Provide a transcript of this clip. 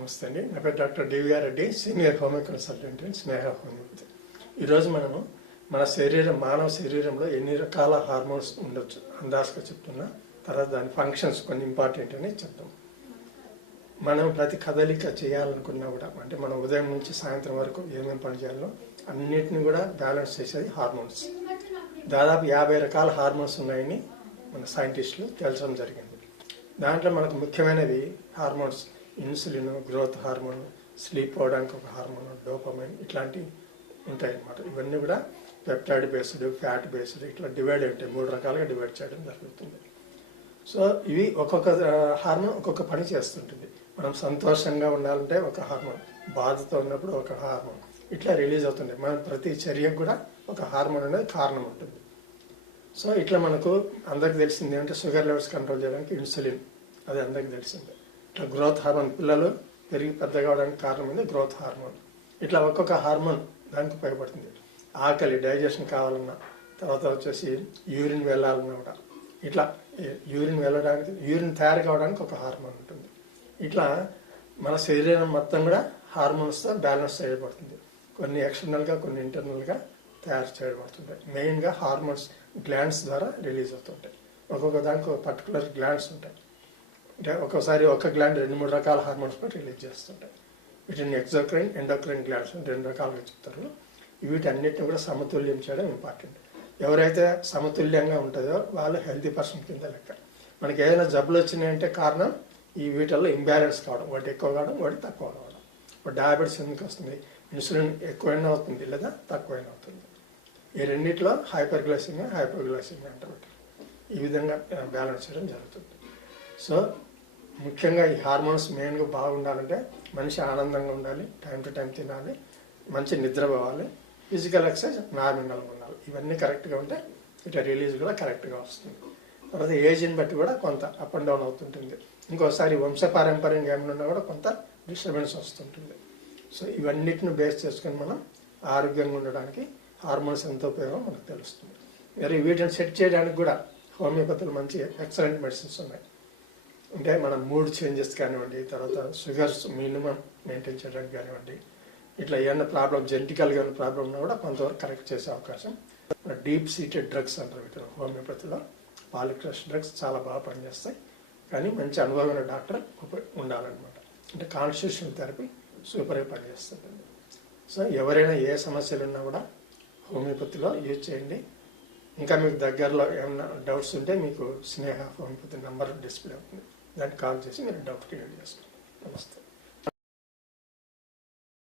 నమస్తే అండి. నా పేరు doctor DVR Reddy, senior homeo consultant in Sneha homeopathy. ఈరోజు మనము మన మానవ శరీరంలో ఎన్ని రకాల హార్మోన్స్ ఉండొచ్చు అందాజుగా చెప్తున్నా. తర్వాత దాని ఫంక్షన్స్ కొన్ని ఇంపార్టెంట్ అని చెప్తాం. మనం ప్రతి కదలిక చేయాలనుకున్నా కూడా, అంటే మనం ఉదయం నుంచి సాయంత్రం వరకు ఏమేమి పని చేయాలో అన్నిటిని కూడా బ్యాలెన్స్ చేసేది హార్మోన్స్. దాదాపు 50 రకాల హార్మోన్స్ ఉన్నాయని మన సైంటిస్టులు తేల్చడం జరిగింది. దాంట్లో మనకు ముఖ్యమైనవి hormones insulin, growth hormone, sleep అవడానికి ఒక హార్మోన్, డోపమైన్, ఇట్లాంటివి ఉంటాయి అన్నమాట. ఇవన్నీ కూడా పెప్టైడ్ బేస్డ్, ఫ్యాట్ బేస్డ్ ఇట్లా డివైడ్ ఉంటాయి. 3 రకాలుగా డివైడ్ చేయడం జరుగుతుంది. సో ఇవి ఒక్కొక్క హార్మోన్ ఒక్కొక్క పని చేస్తుంటుంది. మనం సంతోషంగా ఉండాలంటే ఒక హార్మోన్, బాధతో ఉన్నప్పుడు ఒక హార్మోన్, ఇట్లా రిలీజ్ అవుతుంది. మన ప్రతి చర్యకు కూడా ఒక హార్మోన్ అనేది కారణం ఉంటుంది. సో ఇట్లా మనకు అందరికి తెలిసింది అంటే షుగర్ లెవెల్స్ కంట్రోల్ చేయడానికి ఇన్సులిన్, అది అందరికి తెలిసిందే. ఇట్లా గ్రోత్ హార్మోన్, పిల్లలు పెరిగి పెద్దగా అవడానికి కారణమైంది గ్రోత్ హార్మోన్. ఇట్లా ఒక్కొక్క హార్మోన్ దానికి ఉపయోగపడుతుంది. ఆకలి, డైజెషన్ కావాలన్నా, తర్వాత వచ్చేసి యూరిన్ వెళ్ళాలన్నా కూడా, ఇట్లా యూరిన్ తయారు కావడానికి ఒక హార్మోన్ ఉంటుంది. ఇట్లా మన శరీరం మొత్తం కూడా హార్మోన్స్తో బ్యాలెన్స్ చేయబడుతుంది. కొన్ని ఎక్స్టర్నల్గా, కొన్ని ఇంటర్నల్గా తయారు చేయబడుతుంటాయి. మెయిన్గా హార్మోన్స్ గ్లాండ్స్ ద్వారా రిలీజ్ అవుతుంటాయి. ఒక్కొక్క దానికి ఒక పర్టికులర్ గ్లాండ్స్ ఉంటాయి. అంటే ఒక్కోసారి ఒక గ్లాండ్ 2-3 రకాల హార్మోన్స్ కూడా రిలీజ్ చేస్తుంటాయి. వీటిని ఎగ్జోక్రైన్, ఎండోక్రైన్ గ్లాండ్స్ 2 రకాలుగా చెప్తారు. వీటన్నిటిని కూడా సమతుల్యం చేయడం ఇంపార్టెంట్. ఎవరైతే సమతుల్యంగా ఉంటుందో వాళ్ళు హెల్తీ పర్సన్ కింద లెక్క. మనకి ఏదైనా జబ్బులు వచ్చినాయంటే కారణం ఈ వీటిల్లో ఇంబ్యాలెన్స్ కావడం, ఒకటి ఎక్కువ కావడం, ఒకటి తక్కువ కావడం. ఇప్పుడు డయాబెటీస్ ఎందుకు వస్తుంది? ఇన్సులిన్ ఎక్కువైనా అవుతుంది లేదా తక్కువైనా అవుతుంది. ఈ రెండిట్లో హైపర్గ్లైసిమియా, హైపోగ్లైసిమియా అంటారు. ఈ విధంగా బ్యాలెన్స్ చేయడం జరుగుతుంది. సో ముఖ్యంగా ఈ హార్మోన్స్ మెయిన్గా బాగుండాలంటే మనిషి ఆనందంగా ఉండాలి, టైం టు టైం తినాలి, మంచి నిద్ర పోవాలి, ఫిజికల్ ఎక్సర్సైజ్ నార్మల్గా ఉండాలి. ఇవన్నీ కరెక్ట్గా ఉంటే ఇట్లా రిలీజ్ కూడా కరెక్ట్గా వస్తుంది. తర్వాత ఏజ్ని బట్టి కూడా కొంత అప్ అండ్ డౌన్ అవుతుంటుంది. ఇంకోసారి వంశపారంపర్యంగా ఏమైనా కూడా కొంత డిస్టర్బెన్స్ వస్తుంటుంది. సో ఇవన్నిటిని బేస్ చేసుకొని మనం ఆరోగ్యంగా ఉండడానికి హార్మోన్స్ ఎంత ఉపయోగం మనకు తెలుస్తుంది. మరి వీటిని సెట్ చేయడానికి కూడా హోమియోపతిలో మంచి ఎక్సలెంట్ మెడిసిన్స్ ఉన్నాయి. అంటే మనం మూడ్ చేంజెస్ కానివ్వండి, తర్వాత షుగర్స్ మినిమం మెయింటైన్ చేయడానికి కానివ్వండి, ఇట్లా ఏమన్నా ప్రాబ్లం, జెనెటికల్గా ఉన్న ప్రాబ్లం ఉన్నా కూడా కొంతవరకు కరెక్ట్ చేసే అవకాశం. డీప్ సీటెడ్ డ్రగ్స్ అంటారు వీటిలో హోమియోపతిలో. పాలిక్రష్ డ్రగ్స్ చాలా బాగా పనిచేస్తాయి, కానీ మంచి అనుభవమైన డాక్టర్ ఉండాలన్నమాట. అంటే కాన్స్టిట్యూషనల్ థెరపీ సూపర్గా పనిచేస్తుంది. సో ఎవరైనా ఏ సమస్యలు ఉన్నా కూడా హోమియోపతిలో యూజ్ చేయండి. ఇంకా మీకు దగ్గరలో ఏమైనా డౌట్స్ ఉంటే మీకు స్నేహ హోమియోపతి నెంబర్ డిస్ప్లే అవుతుంది, దానికి కాల్ చేసి మీరు డౌట్ క్లియర్ చేసుకోండి. నమస్తే.